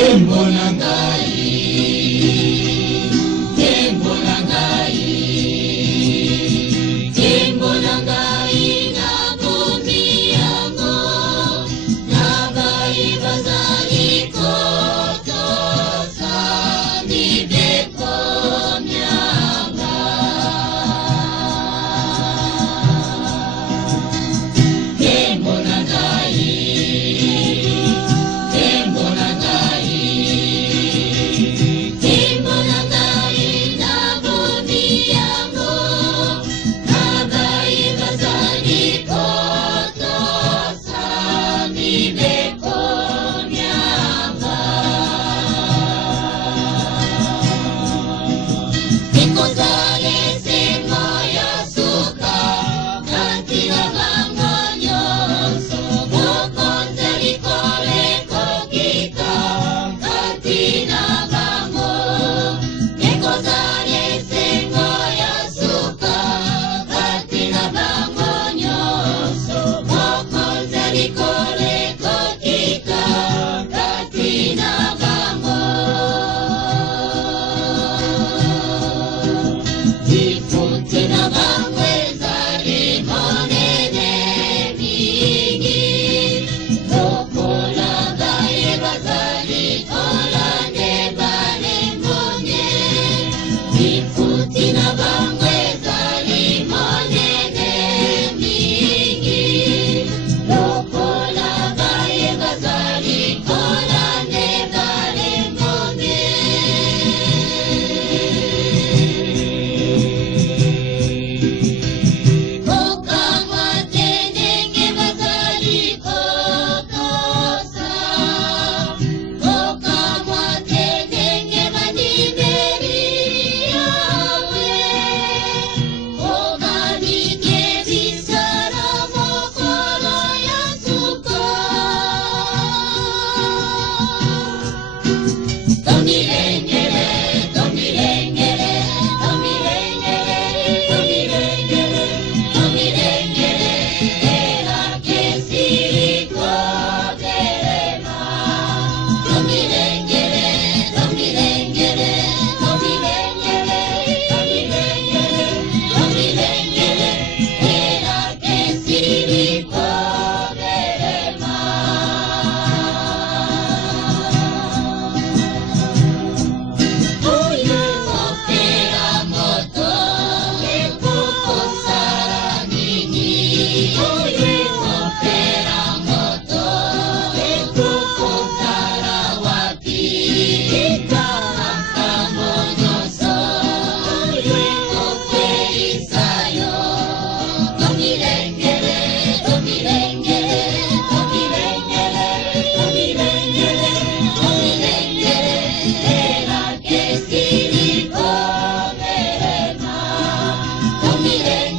Tembo na ngai, tembo na ngai, tembo na ngai na bomi yango, na bai bazali kotosa mibeko myanga. Tembo na ngai, tembo na ngai, tembo na ngai na bomi yango, na bai bazali kotosa mibeko myanga. Ekozale sengo ya suka, kati na bango nyonso, bokonzeli koleko kika, kati na bango. Ekozale sengo ya suka, kati na bango nyonso, bokonzeli koleko kika, kati na bango. Difuti na bango ezali monene mingi, lokola baye bazali kolande balemone. Difuti na bango ezali monene mingi, lokola baye bazali kolande balemone. Okamwa tenenge bazali kotosa, okamwa tenenge bandimeli yawe, okamike bisala mokolo ya suka. Tomilengele, tomilengele, tomilengele, tomilengele, tomilengele, elake siliko delema. Tomilengele, tomilengele, tomilengele, tomilengele, tomilengele, elake siliko delema. Opera moto ekukosala nini? Opera moto ekukosala wapi? Makambo nyonso opeisayo. Tomilengele, tomilengele, tomilengele, tomilengele, tomilengele, elake siliko delema. Tomilengele.